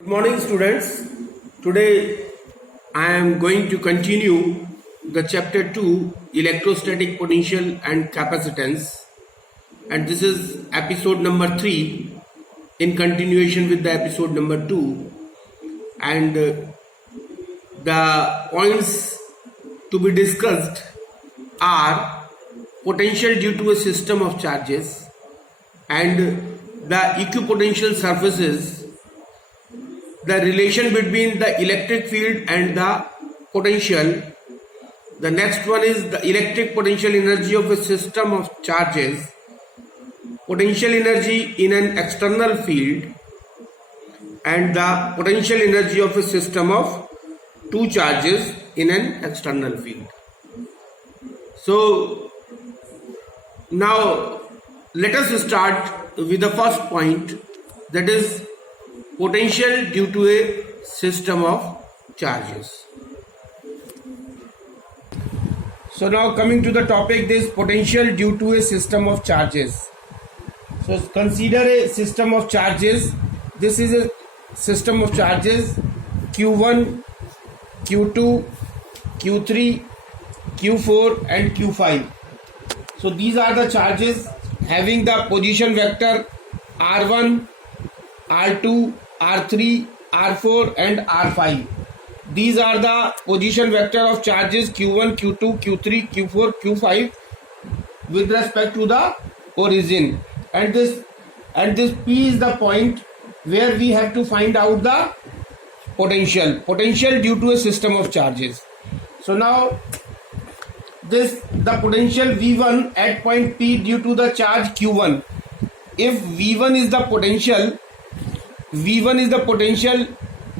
Good morning, students. Today I am going to continue the chapter 2 electrostatic potential and capacitance, and this is episode number 3 in continuation with the episode number 2. And the points to be discussed are potential due to a system of charges and the equipotential surfaces, the relation between the electric field and the potential. The next one is the electric potential energy of a system of charges, potential energy in an external field, and the potential energy of a system of two charges in an external field. So now let us start with the first point, that is potential due to a system of charges. So now coming to the topic, this potential due to a system of charges. So consider a system of charges. This is a system of charges Q1, Q2, Q3, Q4 and Q5. So these are the charges having the position vector R1, R2, R3, R4 and R5. These are the position vector of charges Q1, Q2, Q3, Q4, Q5 with respect to the origin. And this P is the point where we have to find out the potential due to a system of charges. So now the potential V1 at point P due to the charge Q1. If V1 is the potential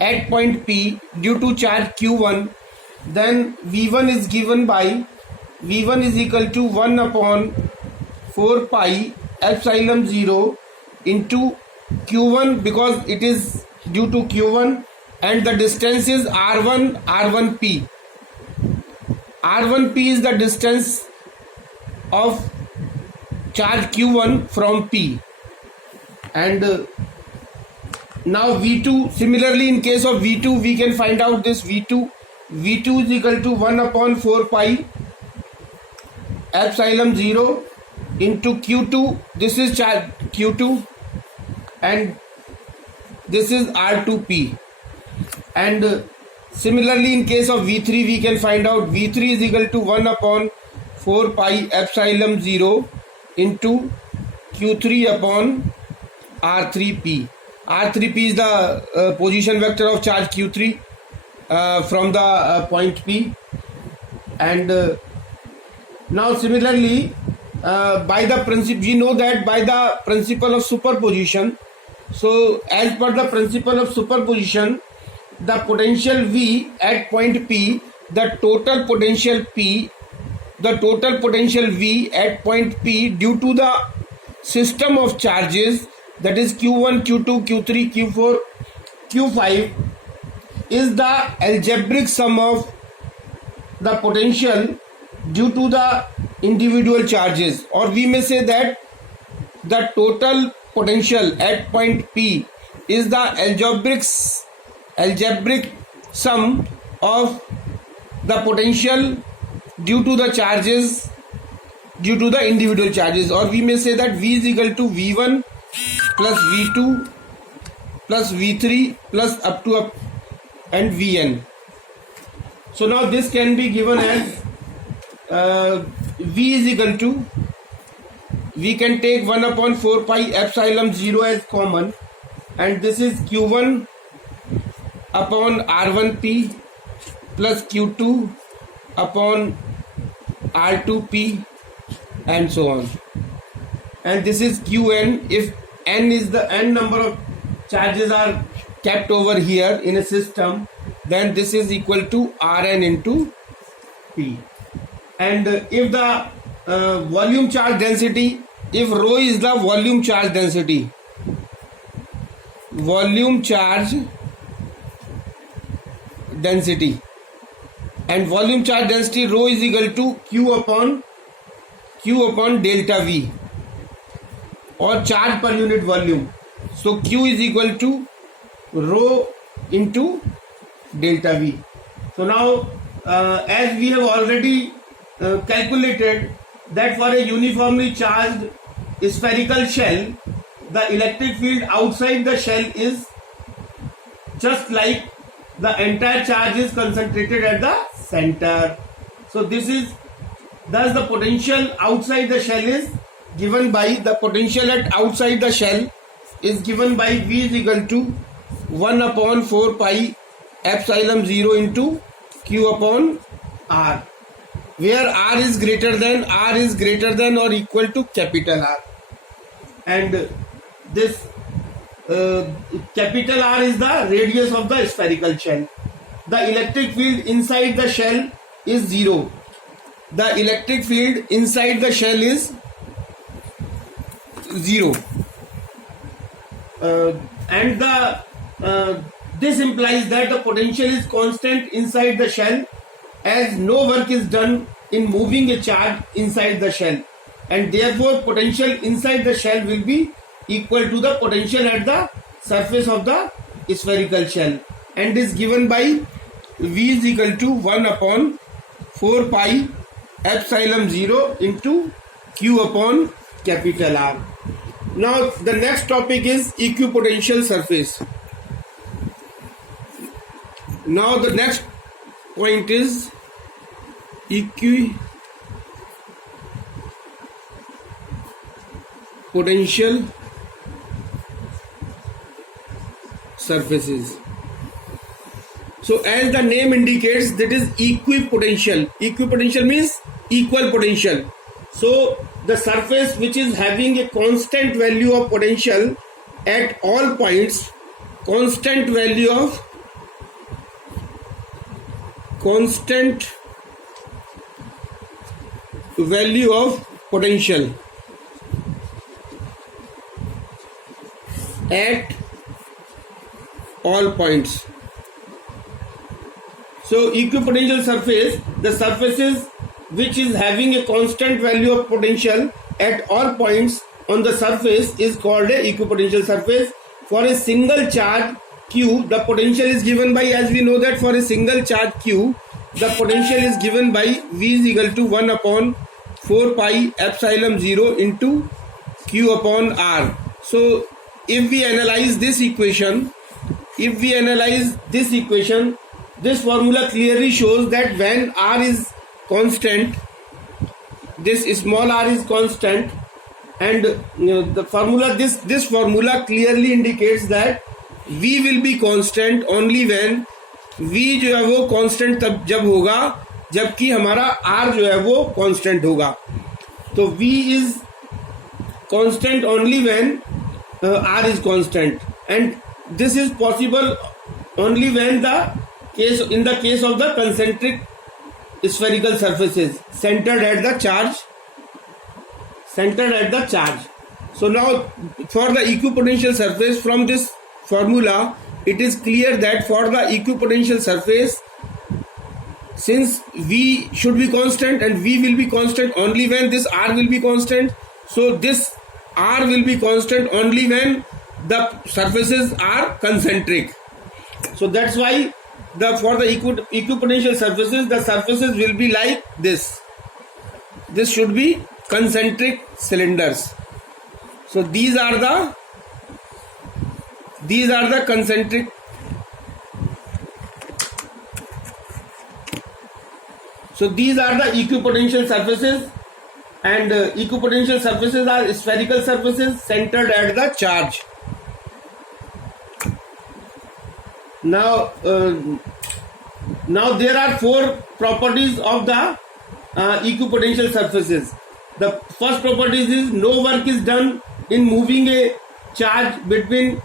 at point P due to charge Q1, then V1 is given by V1 is equal to 1 upon 4 pi epsilon 0 into Q1, because it is due to Q1 and the distance is R1P. R1P is the distance of charge Q1 from P. And now V2, similarly in case of V2 we can find out this V2 is equal to 1 upon 4 pi epsilon 0 into Q2. This is charge Q2 and this is R2P. And similarly in case of V3 we can find out V3 is equal to 1 upon 4 pi epsilon 0 into Q3 upon R3P. R3P is the position vector of charge Q3 from the point P. And now similarly by the principle, we know that by the principle of superposition, so as per the principle of superposition, the potential V at point P, the total potential V at point P due to the system of charges, that is Q1, Q2, Q3, Q4, Q5, is the algebraic sum of the potential due to the individual charges, or we may say that the total potential at point P is the algebraic sum of the potential due to the charges due to the individual charges, or we may say that V is equal to V1 plus V2 plus V3 plus up and Vn. So now this can be given as V is equal to, we can take 1 upon 4 pi epsilon 0 as common, and this is Q1 upon R1P plus Q2 upon R2P and so on. And this is Qn if n is the n number of charges are kept over here in a system, then this is equal to Rn into P. And if the volume charge density, if rho is the volume charge density, and volume charge density rho is equal to Q upon delta V, or charge per unit volume. So Q is equal to rho into delta V. So now as we have already calculated that for a uniformly charged spherical shell, the electric field outside the shell is just like the entire charge is concentrated at the center. So this is thus the potential outside the shell is given by the potential at outside the shell is given by V is equal to 1 upon 4 pi epsilon 0 into Q upon R, where R is greater than or equal to capital R, and this capital R is the radius of the spherical shell. The electric field inside the shell is 0. The electric field inside the shell is 0, and this implies that the potential is constant inside the shell, as no work is done in moving a charge inside the shell, and therefore potential inside the shell will be equal to the potential at the surface of the spherical shell, and is given by V is equal to 1 upon 4 pi epsilon 0 into Q upon capital R. Now the next topic is equipotential surface. Now the next point is equipotential surfaces. So as the name indicates, that is equipotential. Equipotential means equal potential. So the surface which is having a constant value of potential at all points, constant value of potential at all points. So equipotential surface, the surfaces which is having a constant value of potential at all points on the surface is called a equipotential surface. For a single charge Q, the potential is given by, as we know that for a single charge Q, the potential is given by V is equal to 1 upon 4 pi epsilon 0 into Q upon R. So if we analyze this equation, this formula clearly shows that when R is constant, this small r is constant, and the formula this formula clearly indicates that V will be constant only when V जो है वो constant तब जब होगा जबकि हमारा R जो है वो constant होगा. तो V is constant only when R is constant, and this is possible only when in the case of the concentric spherical surfaces centered at the charge. So now for the equipotential surface, from this formula it is clear that for the equipotential surface, since V should be constant and V will be constant only when this R will be constant, so this R will be constant only when the surfaces are concentric. So that's why for the equipotential surfaces, the surfaces will be like this. This should be concentric cylinders. So these are the concentric. So these are the equipotential surfaces, and equipotential surfaces are spherical surfaces centered at the charge. Now there are four properties of the equipotential surfaces. The first property is no work is done in moving a charge between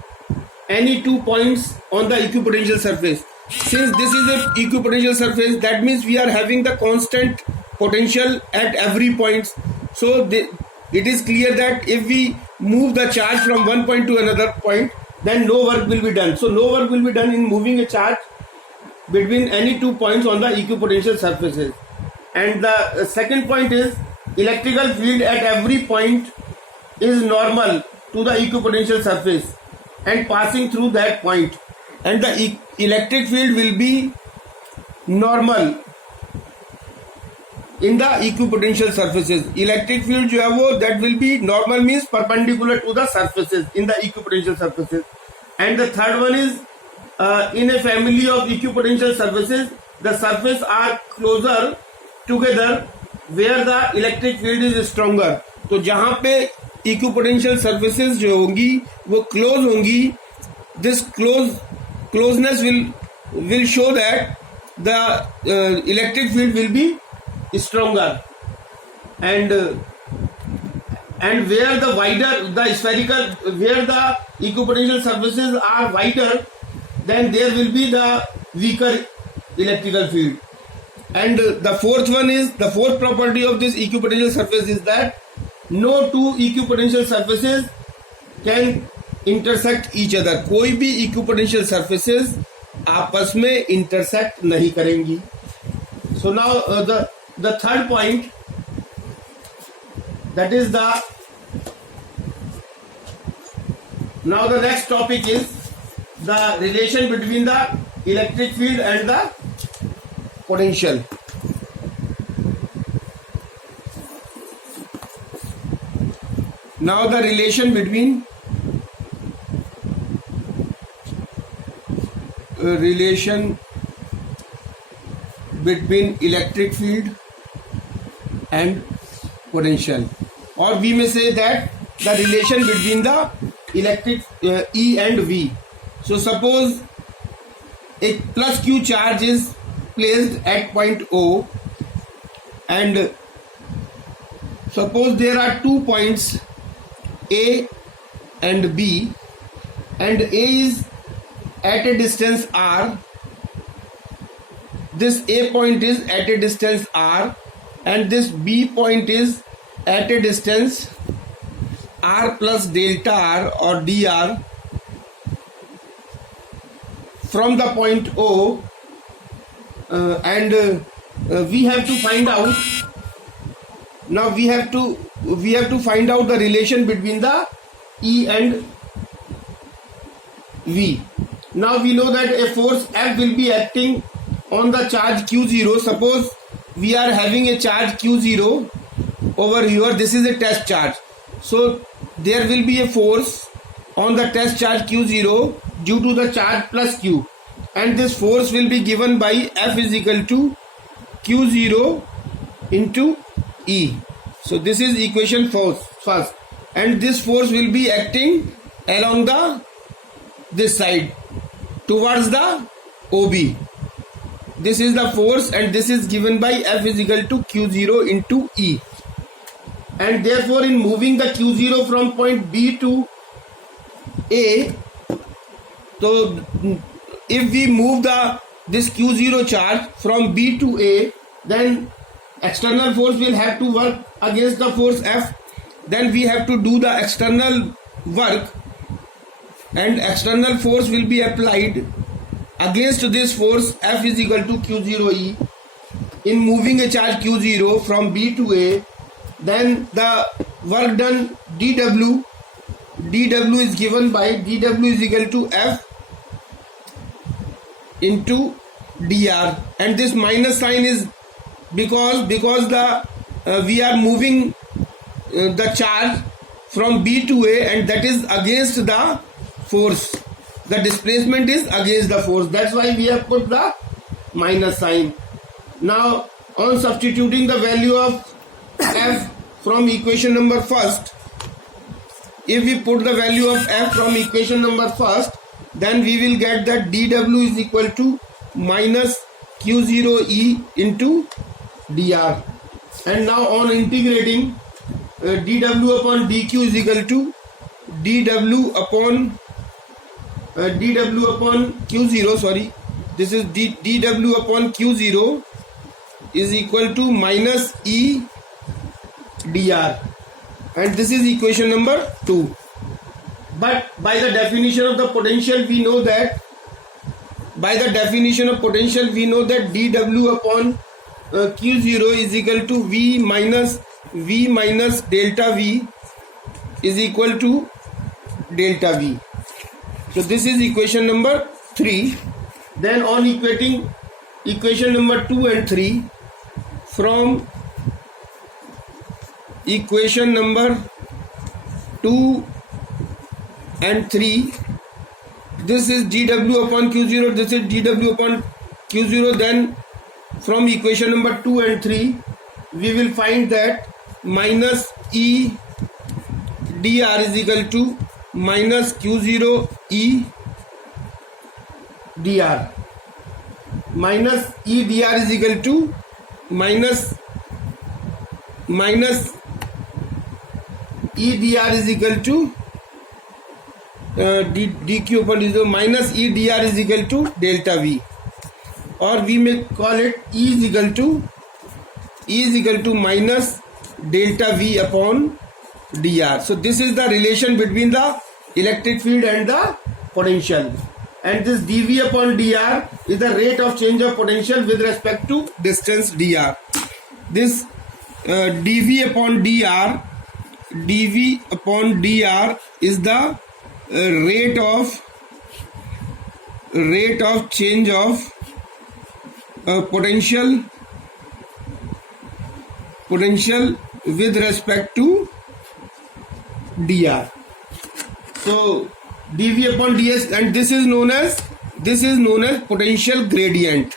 any 2 points on the equipotential surface. Since this is an equipotential surface, that means we are having the constant potential at every point. So it is clear that if we move the charge from one point to another point, then no work will be done. So no work will be done in moving a charge between any 2 points on the equipotential surfaces. And the second point is electrical field at every point is normal to the equipotential surface and passing through that point. and the electric field will be normal in the equipotential surfaces. Electric field जो है वो that will be normal means perpendicular to the surfaces in the equipotential surfaces. And the third one is in a family of equipotential surfaces, the surface are closer together where the electric field is stronger. तो जहाँ पे equipotential surfaces जो होंगी वो close होंगी, this closeness will show that the electric field will be stronger, and where the wider the spherical, where the equipotential surfaces are wider, then there will be the weaker electrical field. And the fourth property of this equipotential surface is that no two equipotential surfaces can intersect each other. कोई भी equipotential surfaces आपस में intersect नहीं करेंगी. So now the third point, that is the next topic is the relation between the electric field and the potential. Now the relation between electric field and potential, or we may say that the relation between the electric E and V. So suppose a plus Q charge is placed at point O, and suppose there are 2 points A and B, and A is at a distance R. This A point is at a distance R, and this B point is at a distance R plus delta R or dr from the point O, and we have to find out. Now we have to find out the relation between the E and V. Now we know that a force F will be acting on the charge Q0. Suppose we are having a charge Q0 over here. This is a test charge. So there will be a force on the test charge Q0 due to the charge plus Q, and this force will be given by F is equal to Q0 into E. So this is equation first, and this force will be acting along this side towards the OB. This is the force, and this is given by F is equal to Q0 into E. And therefore in moving the Q0 from point B to A, so if we move this Q0 charge from B to A, then external force will have to work against the force F. Then we have to do the external work, and external force will be applied against this force F is equal to Q0E in moving a charge Q0 from B to A. Then the work done dW is given by dW is equal to F into dr, and this minus sign is because we are moving the charge from B to A, and that is against the force. The displacement is against the force. That's why we have put the minus sign. Now on substituting the value of F from equation number first, if we put the value of F from equation number first, then we will get that dW is equal to minus Q0E into dr. And now on integrating, dW upon dq is equal to dW upon Q0, sorry, this is dW upon Q0 is equal to minus E dr, and this is equation number 2. But by the definition of the potential we know that dW upon Q0 is equal to V minus delta V is equal to delta V. So this is equation number 3, then on equating equation number 2 and 3, from equation number 2 and 3, this is dW upon Q0, this is dW upon Q0. Then from equation number 2 and 3, we will find that minus E dr is equal to minus Q0 E dr. Minus E dr is equal to minus E dr is equal to dq upon dq, minus E dr is equal to delta V, or we may call it E is equal to minus delta V upon dr. So this is the relation between the electric field and the potential, and this dV upon dr is the rate of change of potential with respect to distance dr. This dV upon dr is the rate of change of potential with respect to dr. So dV upon ds, and this is known as potential gradient.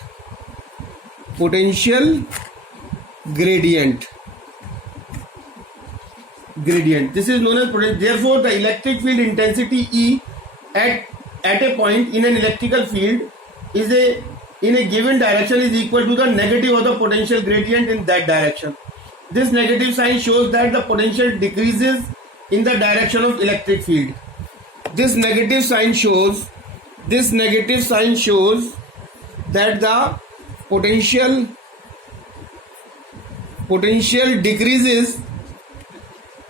This is known as potential. Therefore, the electric field intensity E at a point in an electrical field is in a given direction is equal to the negative of the potential gradient in that direction. This negative sign shows that the potential decreases in the direction of electric field. This negative sign shows that the potential decreases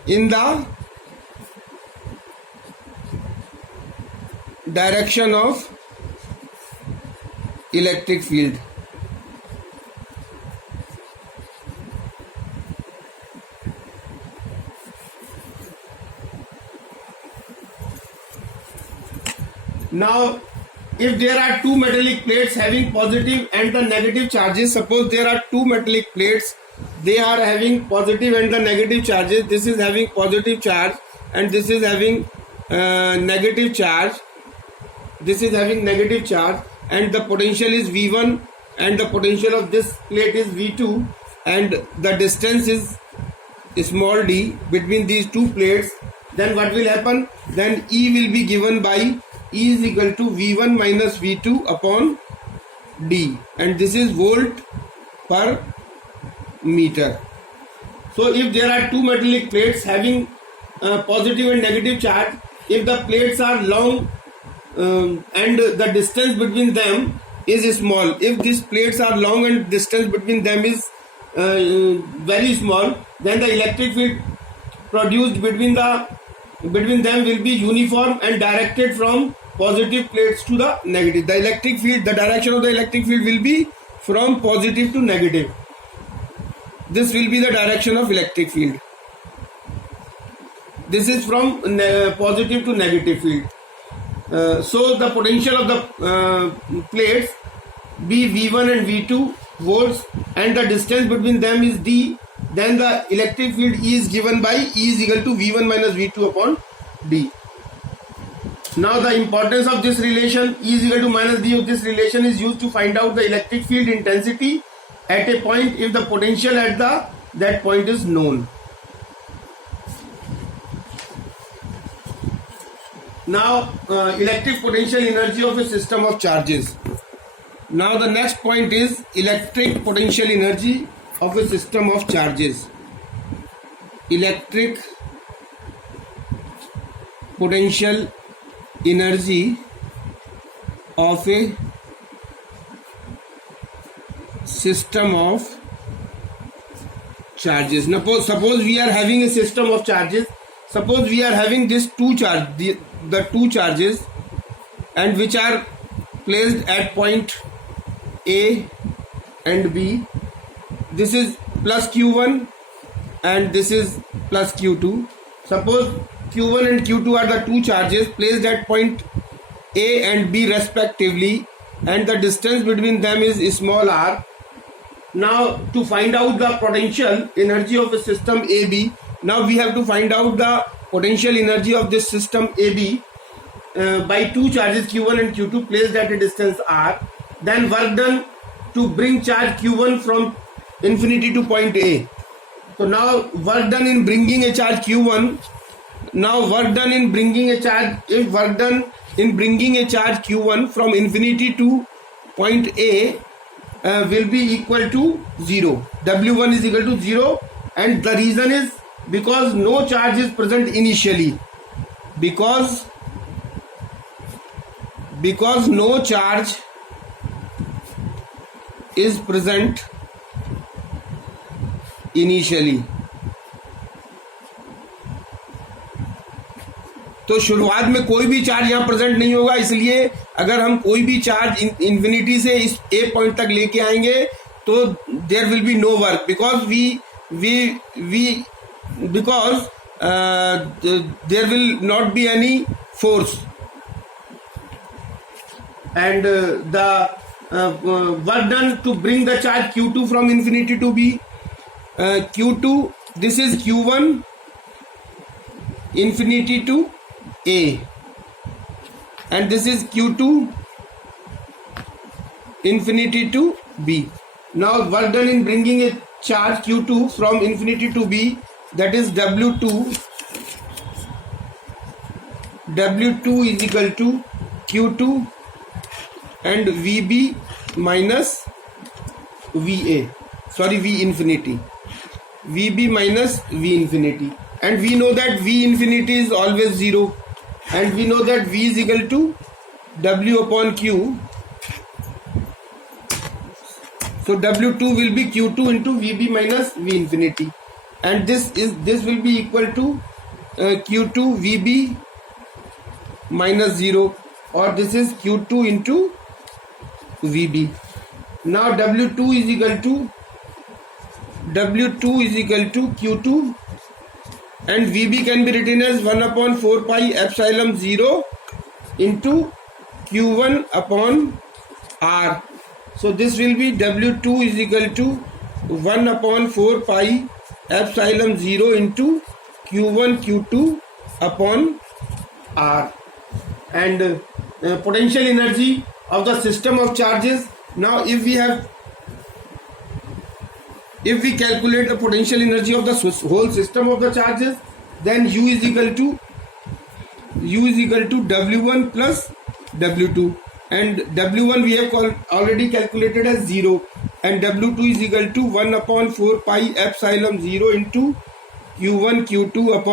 in the direction of electric field. Now, if there are two metallic plates having positive and the negative charges, suppose there are two metallic plates, they are having positive and the negative charges. This is having positive charge and this is having negative charge. This is having negative charge, and the potential is V1 and the potential of this plate is V2, and the distance is small d between these two plates. Then what will happen? Then E will be given by E is equal to V1 minus V2 upon D, and this is volt per meter. So if there are two metallic plates having positive and negative charge, if the plates are long and the distance between them is small, if these plates are long and distance between them is very small, then the electric field produced between them will be uniform and directed from positive plates to the negative. The electric field, the direction of the electric field will be from positive to negative. This will be the direction of electric field. This is from positive to negative field. So the potential of the plates be V1 and V2 volts, and the distance between them is D. Then the electric field E is given by E is equal to V1 minus V2 upon D. Now the importance of this relation, E is equal to minus D of this relation, is used to find out the electric field intensity at a point if the potential at that point is known. Now electric potential energy of a system of charges. Now the next point is electric potential energy of a system of charges. Electric potential energy of a system of charges. Now suppose we are having a system of charges. Suppose we are having this two charge, the two charges, and which are placed at point A and B. This is plus Q1 and this is plus Q2. Suppose Q1 and Q2 are the two charges placed at point A and B respectively, and the distance between them is small r. Now to find out the potential energy of the system AB, now we have to find out the potential energy of this system AB by two charges Q1 and Q2 placed at a distance r. Then work done to bring charge Q1 from infinity to point A. So now work done in bringing a charge Q1. Now work done in bringing a charge. If work done in bringing a charge Q1 from infinity to point A will be equal to 0. W1 is equal to 0, and the reason is because no charge is present initially. Because no charge is present initially. तो शुरुआत में कोई भी charge यहाँ present नहीं होगा, इसलिए अगर हम कोई भी चार्ज इन्फिनिटी से इस ए पॉइंट तक लेके आएंगे तो there will be no work because there will not be any force and the work done to bring the charge Q2 from infinity to B. Q2, this is Q1 infinity to A, and this is Q2 infinity to B. Now work done in bringing a charge Q2 from infinity to B, that is W2 is equal to Q2 and VB minus VA, sorry, V infinity, VB minus V infinity, and we know that V infinity is always 0, and we know that V is equal to W upon Q. So W2 will be Q2 into VB minus V infinity, and this will be equal to Q2 VB minus 0, or this is Q2 into VB. Now W2 is equal to Q2, and VB can be written as 1 upon 4 pi epsilon 0 into Q1 upon R. So this will be W2 is equal to 1 upon 4 pi epsilon 0 into Q1 Q2 upon R. And potential energy of the system of charges. Now if we calculate the potential energy of the whole system of the charges, then U is equal to W1 plus W2, and W1 we have already calculated as 0, and W2 is equal to 1 upon 4 pi epsilon 0 into Q1 Q2 upon